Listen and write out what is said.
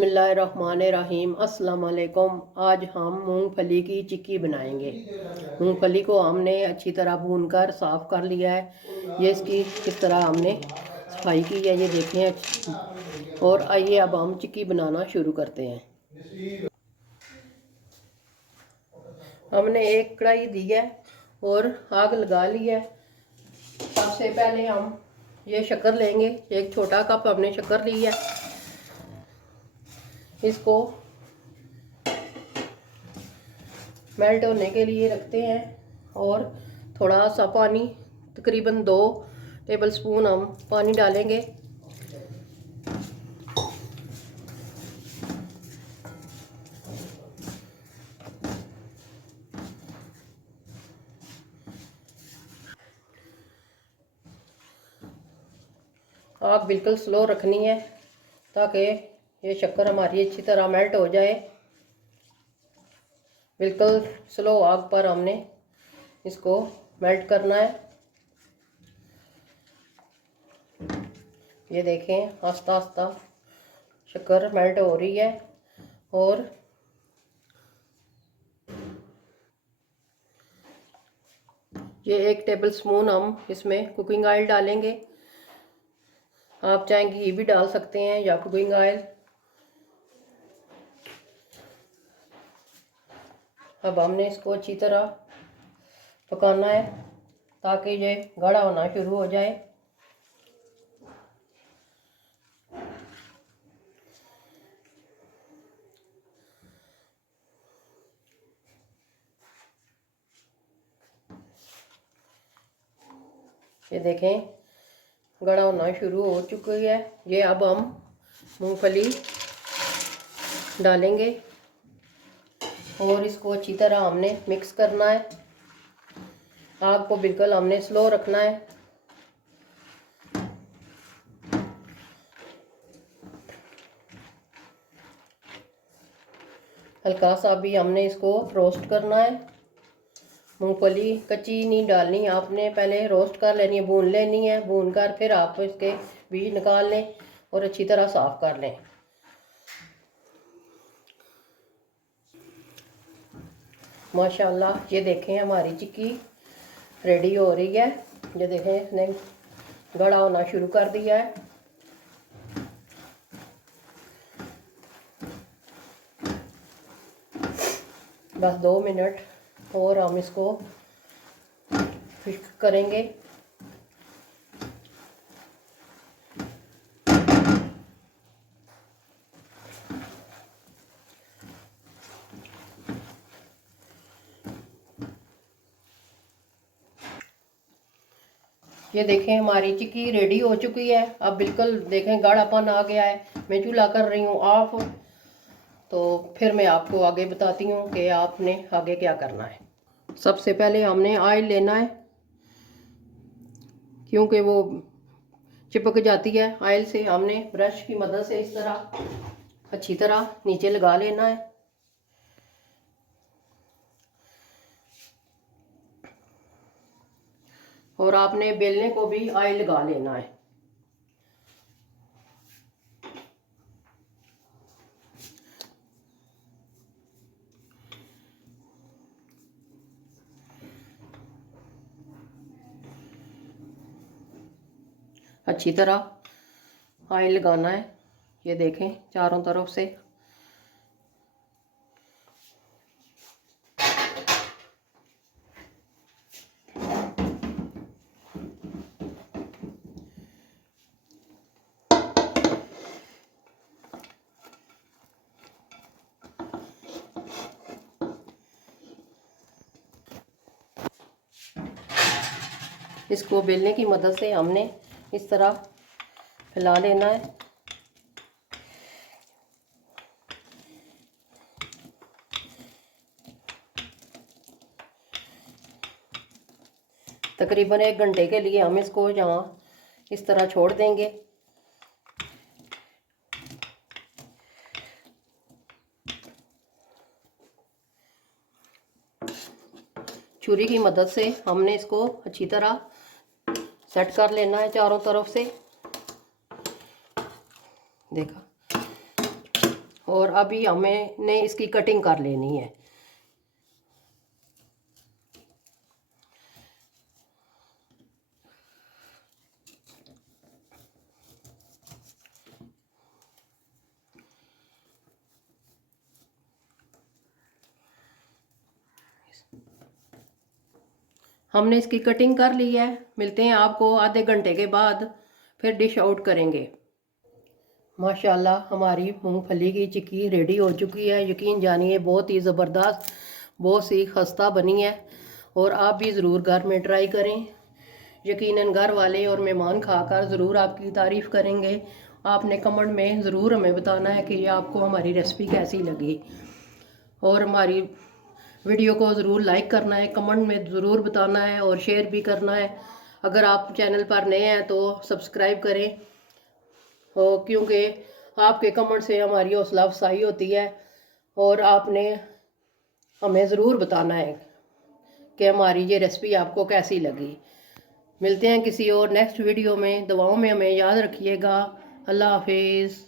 बिस्मिल्लाहिर्रहमानिर्रहीम। अस्सलाम वालेकुम। आज हम मूंगफली की चिक्की बनाएंगे। मूंगफली को हमने अच्छी तरह भूनकर साफ़ कर लिया है। ये इसकी किस तरह हमने सफाई की है ये देखें। और आइए अब हम चिक्की बनाना शुरू करते हैं। हमने एक कढ़ाई दी है और आग लगा ली है। सबसे पहले हम ये शक्कर लेंगे। एक छोटा कप हमने शक्कर ली है। इसको मेल्ट होने के लिए रखते हैं और थोड़ा सा पानी, तकरीबन 2 टेबलस्पून हम पानी डालेंगे। आग बिल्कुल स्लो रखनी है ताकि ये शक्कर हमारी अच्छी तरह मेल्ट हो जाए। बिल्कुल स्लो आग पर हमने इसको मेल्ट करना है। ये देखें आस्ता आस्ता शक्कर मेल्ट हो रही है। और ये 1 टेबलस्पून हम इसमें कुकिंग ऑयल डालेंगे। आप चाहे घी भी डाल सकते हैं या कुकिंग ऑयल। अब हमने इसको अच्छी तरह पकाना है ताकि ये गाढ़ा होना शुरू हो जाए। ये देखें गाढ़ा होना शुरू हो चुकी है। ये अब हम मूंगफली डालेंगे और इसको अच्छी तरह हमने मिक्स करना है। आग को बिल्कुल हमने स्लो रखना है। हल्का सा भी हमने इसको रोस्ट करना है। मूंगफली कच्ची नहीं डालनी, आपने पहले रोस्ट कर लेनी है, भून लेनी है। भून कर फिर आप इसके बीज निकाल लें और अच्छी तरह साफ कर लें। माशाल्लाह ये देखें हमारी चिक्की रेडी हो रही है। ये देखें इसने गाढ़ा होना शुरू कर दिया है। बस 2 मिनट और हम इसको फिश करेंगे। ये देखें हमारी चिक्की रेडी हो चुकी है। अब बिल्कुल देखें गाढ़ापन आ गया है। मैं चूल्हा कर रही हूँ ऑफ। तो फिर मैं आपको आगे बताती हूँ कि आपने आगे क्या करना है। सबसे पहले हमने ऑयल लेना है क्योंकि वो चिपक जाती है ऑयल से। हमने ब्रश की मदद से इस तरह अच्छी तरह नीचे लगा लेना है। और आपने बेलने को भी ऑयल लगा लेना है। अच्छी तरह ऑयल लगाना है। ये देखें चारों तरफ से। इसको बेलने की मदद से हमने इस तरह फैला लेना है। तकरीबन 1 घंटे के लिए हम इसको यहाँ इस तरह छोड़ देंगे। छुरी की मदद से हमने इसको अच्छी तरह सेट कर लेना है चारों तरफ से। देखा और अभी हमें ने इसकी कटिंग कर लेनी है। हमने इसकी कटिंग कर ली है। मिलते हैं आपको आधे घंटे के बाद, फिर डिश आउट करेंगे। माशाल्लाह हमारी मूंगफली की चिक्की रेडी हो चुकी है। यकीन जानिए बहुत ही ज़बरदस्त, बहुत सी खस्ता बनी है। और आप भी ज़रूर घर में ट्राई करें। यकीनन घर वाले और मेहमान खाकर ज़रूर आपकी तारीफ़ करेंगे। आपने कमेंट में ज़रूर हमें बताना है कि आपको हमारी रेसिपी कैसी लगी, और हमारी वीडियो को ज़रूर लाइक करना है, कमेंट में ज़रूर बताना है और शेयर भी करना है। अगर आप चैनल पर नए हैं तो सब्सक्राइब करें, और क्योंकि आपके कमेंट से हमारी हौसला अफजाई होती है। और आपने हमें ज़रूर बताना है कि हमारी ये रेसिपी आपको कैसी लगी। मिलते हैं किसी और नेक्स्ट वीडियो में। दुआओं में हमें याद रखिएगा। अल्लाह हाफिज़।